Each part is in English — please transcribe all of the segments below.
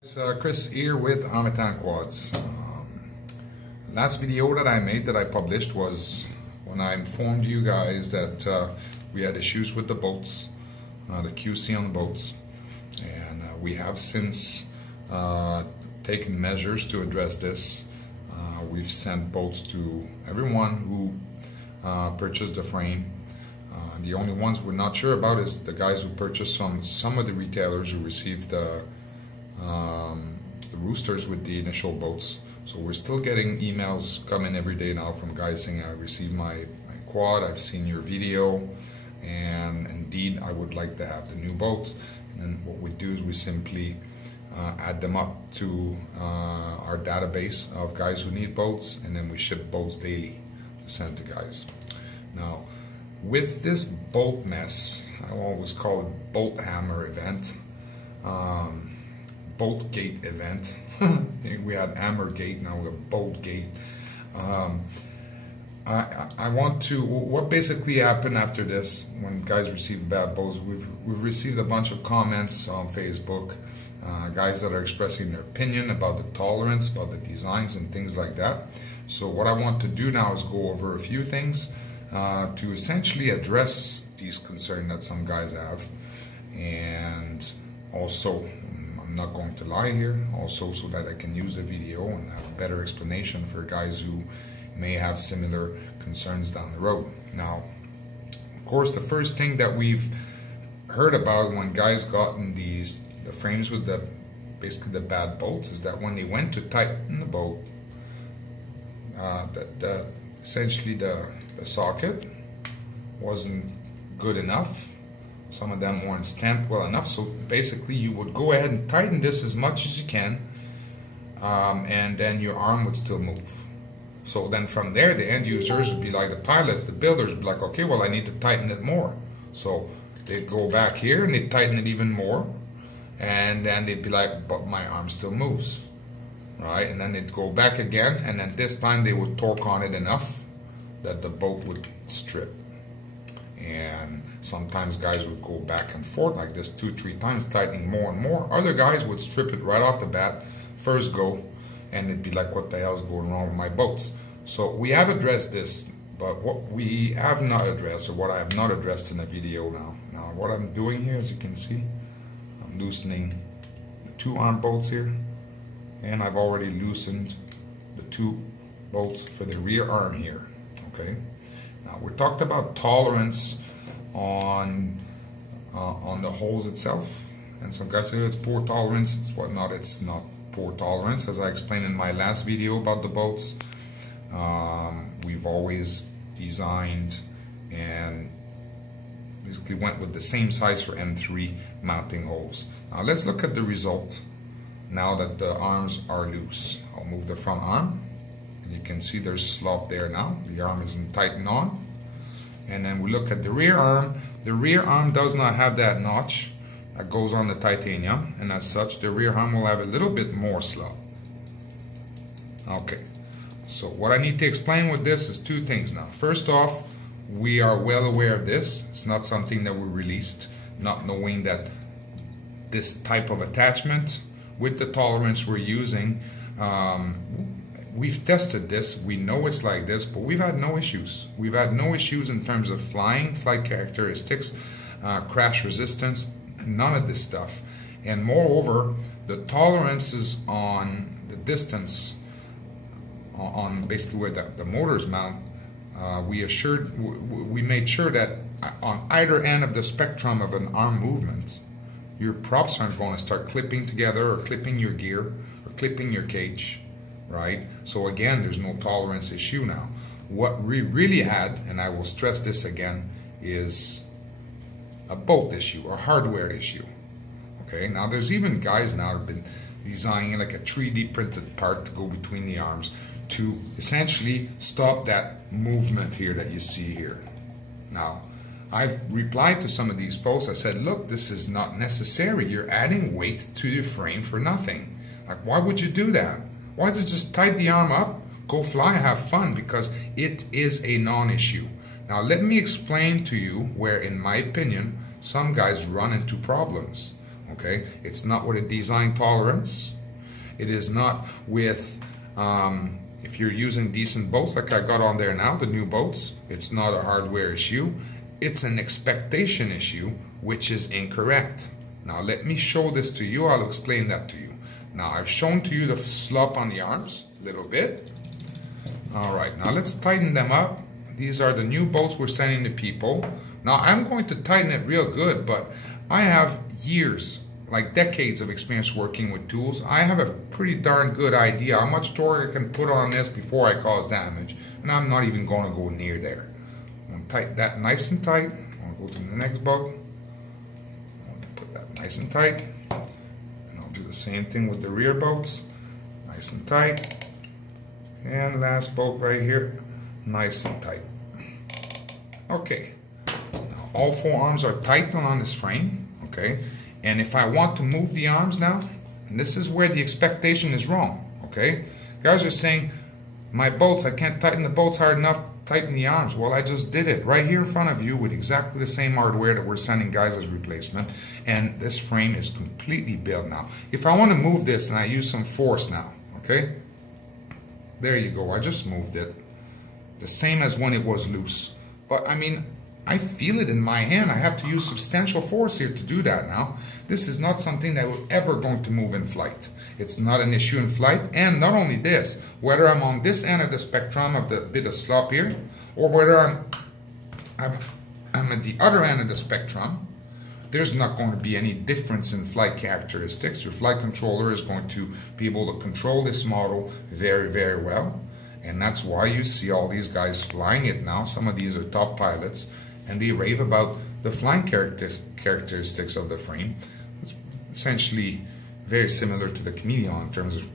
It's Chris here with Armattan quads. Last video that I made, that I published, was when I informed you guys that we had issues with the bolts, the QC on the bolts, and we have since taken measures to address this. We've sent bolts to everyone who purchased the frame. The only ones we're not sure about is the guys who purchased from some of the retailers who received the Roosters with the initial bolts. So we're still getting emails coming every day now from guys saying, I received my quad, I've seen your video, and indeed I would like to have the new bolts. And then what we do is we simply add them up to our database of guys who need bolts, and then we ship bolts daily to send to guys. Now, with this bolt mess, I always call it bolt hammer event, bolt gate event. We had hammer gate, now we have bolt gate. I want to, what basically happened after this, when guys received bad bolts, we've received a bunch of comments on Facebook, guys that are expressing their opinion about the tolerance, about the designs and things like that. So what I want to do now is go over a few things to essentially address these concerns that some guys have, and also, I'm not going to lie here, also so that I can use the video and have a better explanation for guys who may have similar concerns down the road. Now, of course, the first thing that we've heard about when guys gotten the frames with basically the bad bolts is that when they went to tighten the bolt, essentially the socket wasn't good enough. Some of them weren't stamped well enough, so basically you would go ahead and tighten this as much as you can, and then your arm would still move. So then from there, the end users would be like, the pilots, the builders would be like, okay, well, I need to tighten it more. So they'd go back here and they'd tighten it even more, and then they'd be like, but my arm still moves, right? And then they'd go back again, and then this time they would torque on it enough that the bolt would strip. And sometimes guys would go back and forth like this 2-3 times, tightening more and more. Other guys would strip it right off the bat, first go, and it'd be like, what the hell's going wrong with my bolts? So we have addressed this, but what we have not addressed, or what I have not addressed in the video now. Now what I'm doing here, as you can see, I'm loosening the 2 arm bolts here, and I've already loosened the 2 bolts for the rear arm here, okay? Now, we talked about tolerance on the holes itself, and some guys say it's poor tolerance. It's whatnot. It's not poor tolerance, as I explained in my last video about the bolts. We've always designed and basically went with the same size for M3 mounting holes. Now let's look at the result now that the arms are loose. I'll move the front arm. You can see there's slop there now. The arm isn't tightened on. And then we look at the rear arm. The rear arm does not have that notch that goes on the titanium, and as such the rear arm will have a little bit more slop. Okay, so what I need to explain with this is 2 things now. First off, we are well aware of this. It's not something that we released not knowing that this type of attachment with the tolerance we're using, we've tested this, we know it's like this, but we've had no issues. We've had no issues in terms of flight characteristics, crash resistance, none of this stuff. And moreover, the tolerances on the distance, on basically where the motors mount, we made sure that on either end of the spectrum of an arm movement, your props aren't going to start clipping together, or clipping your gear, or clipping your cage. Right? So again, there's no tolerance issue now. What we really had, and I will stress this again, is a bolt issue or hardware issue. Okay, now there's even guys now who have been designing like a 3D printed part to go between the arms to essentially stop that movement here that you see here. Now, I've replied to some of these posts. I said, look, this is not necessary. You're adding weight to your frame for nothing. Like, why would you do that? Why don't you just tighten the arm up, go fly, have fun, because it is a non-issue. Now let me explain to you where, in my opinion, some guys run into problems. okay? It's not with a design tolerance. It is not with, if you're using decent bolts like I got on there now, the new bolts, it's not a hardware issue. It's an expectation issue, which is incorrect. Now let me show this to you. I'll explain that to you. Now I've shown to you the slop on the arms a little bit. All right, now let's tighten them up. These are the new bolts we're sending to people. Now I'm going to tighten it real good, but I have years, like decades of experience working with tools. I have a pretty darn good idea how much torque I can put on this before I cause damage. And I'm not even going to go near there. I'm going to tighten that nice and tight. I'm going to go to the next bolt. I'm going to put that nice and tight. And I'll do the same thing with the rear bolts. Nice and tight. And last bolt right here. Nice and tight. Okay. Now all four arms are tight on this frame. Okay. And if I want to move the arms now, and this is where the expectation is wrong, okay? Guys are saying, my bolts, I can't tighten the bolts hard enough, tighten the arms. Well, I just did it right here in front of you with exactly the same hardware that we're sending guys as replacement. And this frame is completely built now. If I want to move this and I use some force now, okay? There you go, I just moved it. The same as when it was loose. But I mean, I feel it in my hand. I have to use substantial force here to do that now. This is not something that we're ever going to move in flight. It's not an issue in flight. And not only this, whether I'm on this end of the spectrum of the bit of slop here, or whether I'm at the other end of the spectrum, there's not going to be any difference in flight characteristics. Your flight controller is going to be able to control this model very, very well. And that's why you see all these guys flying it now. Some of these are top pilots. And they rave about the flying characteristics of the frame. It's essentially very similar to the Chameleon in terms of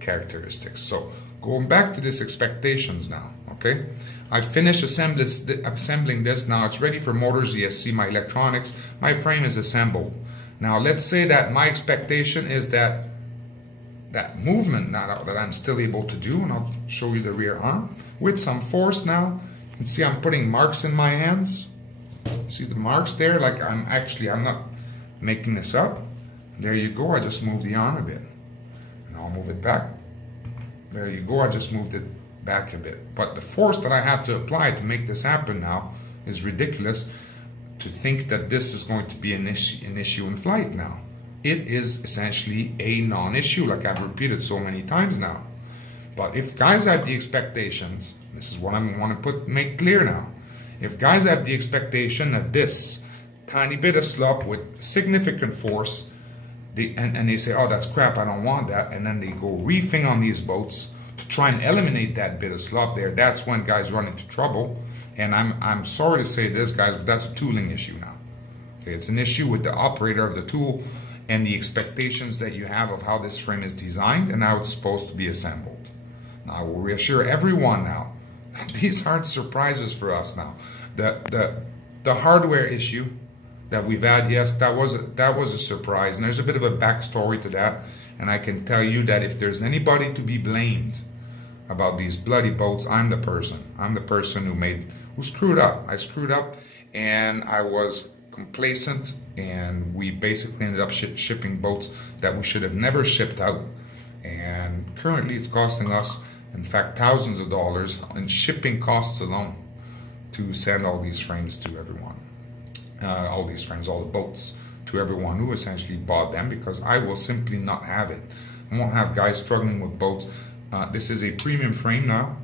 characteristics. So going back to this expectations now, okay? I finished assembling this. Now it's ready for motors, ESC, my electronics. My frame is assembled. Now let's say that my expectation is that movement now that I'm still able to do, and I'll show you the rear arm, with some force now. You can see I'm putting marks in my hands. See the marks there? Like I'm not making this up. There you go, I just moved the arm a bit. And I'll move it back. There you go, I just moved it back a bit. But the force that I have to apply to make this happen now is ridiculous to think that this is going to be an issue in flight now. It is essentially a non-issue, like I've repeated so many times now. But if guys have the expectations, this is what I want to make clear now. If guys have the expectation that this tiny bit of slop with significant force, and they say, oh, that's crap, I don't want that, and then they go reefing on these boats to try and eliminate that bit of slop there, that's when guys run into trouble. And I'm sorry to say this, guys, but that's a tooling issue now. Okay, it's an issue with the operator of the tool and the expectations that you have of how this frame is designed and how it's supposed to be assembled. Now, I will reassure everyone now, these aren't surprises for us now. The hardware issue that we've had, yes, that was a surprise, and there's a bit of a backstory to that. And I can tell you that if there's anybody to be blamed about these bloody boats, I'm the person. I'm the person who screwed up. I screwed up, and I was complacent, and we basically ended up shipping boats that we should have never shipped out. And currently, it's costing us, in fact, thousands of dollars in shipping costs alone to send all these frames to everyone. All the boats to everyone who essentially bought them, because I will simply not have it. I won't have guys struggling with boats. This is a premium frame now,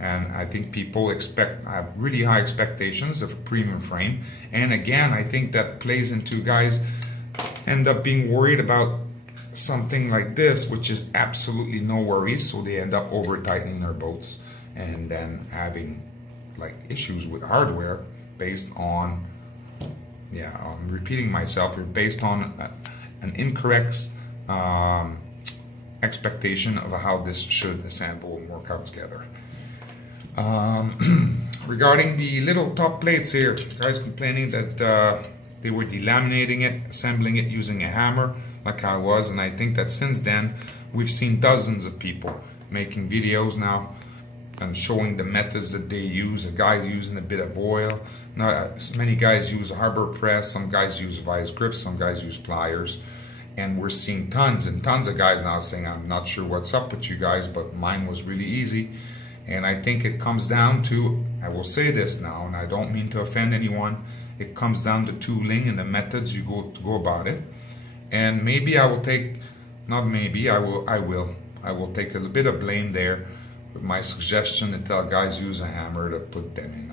and I think people have really high expectations of a premium frame. And again, I think that plays into guys end up being worried about something like this, which is absolutely no worries, so they end up over tightening their boats and then having like issues with hardware based on, yeah, I'm repeating myself here, based on an incorrect expectation of how this should assemble and work out together. Regarding the little top plates here, guys complaining that they were delaminating it, assembling it using a hammer like I was, and I think that since then we've seen dozens of people making videos now and showing the methods that they use. A guy using a bit of oil. Not many guys use a harbor press. Some guys use vice grips. Some guys use pliers. And we're seeing tons and tons of guys now saying, I'm not sure what's up with you guys, but mine was really easy. And I think it comes down to, I will say this now, and I don't mean to offend anyone, it comes down to tooling and the methods you go about it. And maybe I will take, not maybe, I will take a little bit of blame there with my suggestion to tell guys use a hammer to put them in.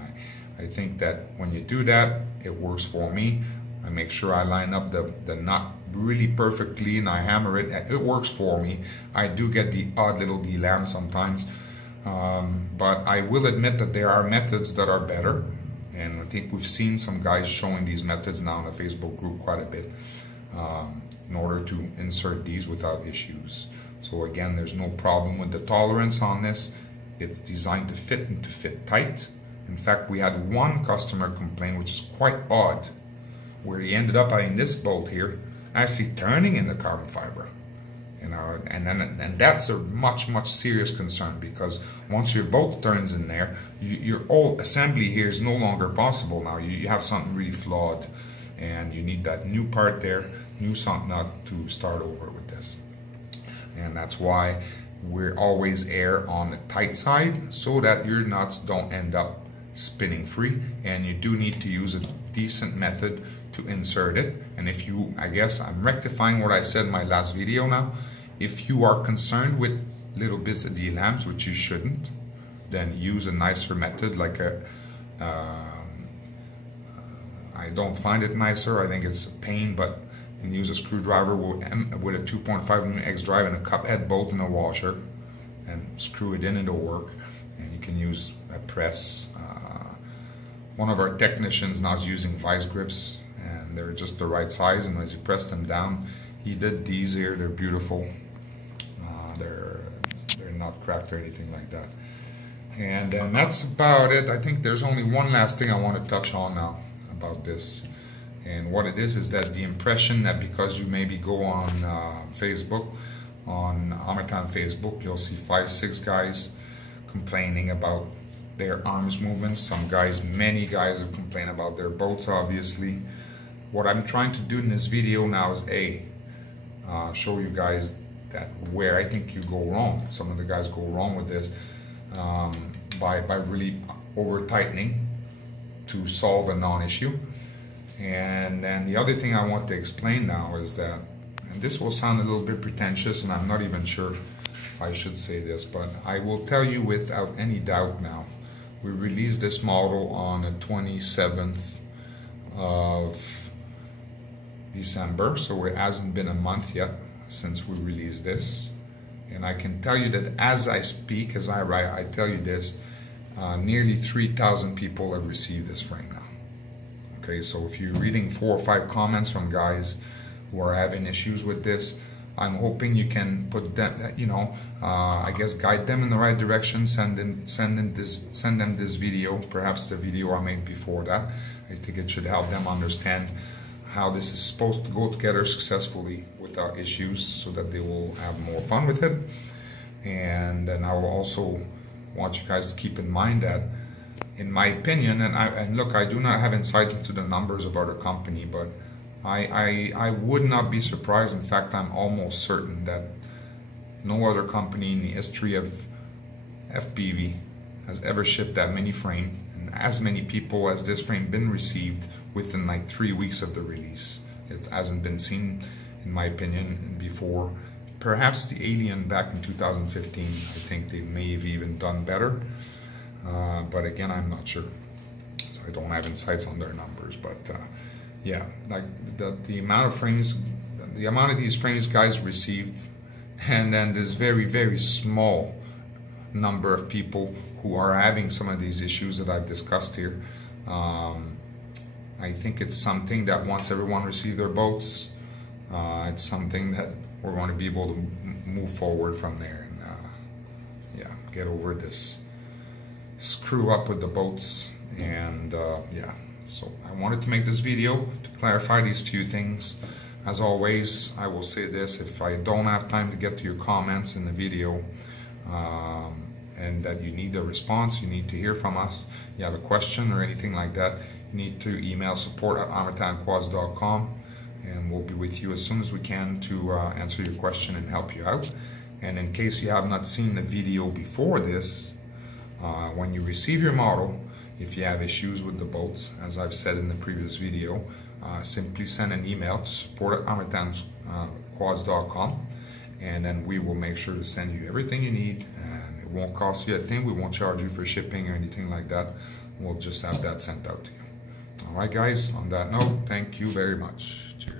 I think that when you do that, it works for me. I make sure I line up the nut really perfectly and I hammer it. It works for me. I do get the odd little D-lam sometimes. But I will admit that there are methods that are better. And I think we've seen some guys showing these methods now in the Facebook group quite a bit in order to insert these without issues. So again, there's no problem with the tolerance on this. It's designed to fit and to fit tight. In fact, we had one customer complain, which is quite odd, where he ended up having this bolt here actually turning in the carbon fiber. And that's a much serious concern, because once your bolt turns in there, your whole assembly here is no longer possible now. You have something really flawed, and you need that new part there, new sock nut to start over with this. And that's why we're always err on the tight side, so that your nuts don't end up spinning free, and you do need to use a decent method to insert it. And if you, I guess I'm rectifying what I said in my last video now, if you are concerned with little bits of D-lams, which you shouldn't, then use a nicer method like a I don't find it nicer, I think it's a pain, but you can use a screwdriver with a 2.5mm X drive and a cup head bolt and a washer and screw it in, it'll work. And you can use a press. One of our technicians now is using vice grips, and they're just the right size, and as you press them down, he did these here, they're beautiful. They're not cracked or anything like that. And that's about it. I think there's only one last thing I want to touch on now about this. And what it is that the impression that because you maybe go on Facebook, on Armattan Facebook, you'll see 5-6 guys complaining about their arms movements. Some guys, many guys have complained about their bolts, obviously. What I'm trying to do in this video now is show you guys that where I think you go wrong. Some of the guys go wrong with this by really over tightening to solve a non-issue. And then the other thing I want to explain now is that, and this will sound a little bit pretentious, and I'm not even sure if I should say this, but I will tell you without any doubt now, we released this model on the 27th of December, so it hasn't been a month yet since we released this. And I can tell you that as I speak, as I write, I tell you this, nearly 3,000 people have received this frame now. Okay, so if you're reading 4 or 5 comments from guys who are having issues with this, I'm hoping you can put that, you know, I guess guide them in the right direction. Send them this video, perhaps the video I made before that. I think it should help them understand how this is supposed to go together successfully without issues, so that they will have more fun with it. And then I will also want you guys to keep in mind that, in my opinion, and look, I do not have insights into the numbers of other company, but I would not be surprised. In fact, I'm almost certain that no other company in the history of FPV has ever shipped that many frames and as many people as this frame been received within like 3 weeks of the release. It hasn't been seen, in my opinion, before. Perhaps the Alien back in 2015, I think they may have even done better. But again, I'm not sure. So I don't have insights on their numbers, but yeah, like the amount of frames, the amount of these frames guys received, and then this very small number of people who are having some of these issues that I've discussed here. I think it's something that once everyone receives their boats, it's something that we're going to be able to move forward from there, and yeah, get over this screw up with the boats. And yeah, so I wanted to make this video to clarify these few things. As always, I will say this: if I don't have time to get to your comments in the video, and that you need a response, you need to hear from us, you have a question or anything like that, you need to email support@armattanquads.com, and we'll be with you as soon as we can to answer your question and help you out. And in case you have not seen the video before this, when you receive your model, if you have issues with the bolts, as I've said in the previous video, simply send an email to support@armattanquads.com, and then we will make sure to send you everything you need, and it won't cost you a thing. We won't charge you for shipping or anything like that. We'll just have that sent out to you. All right, guys, on that note, thank you very much. Cheers.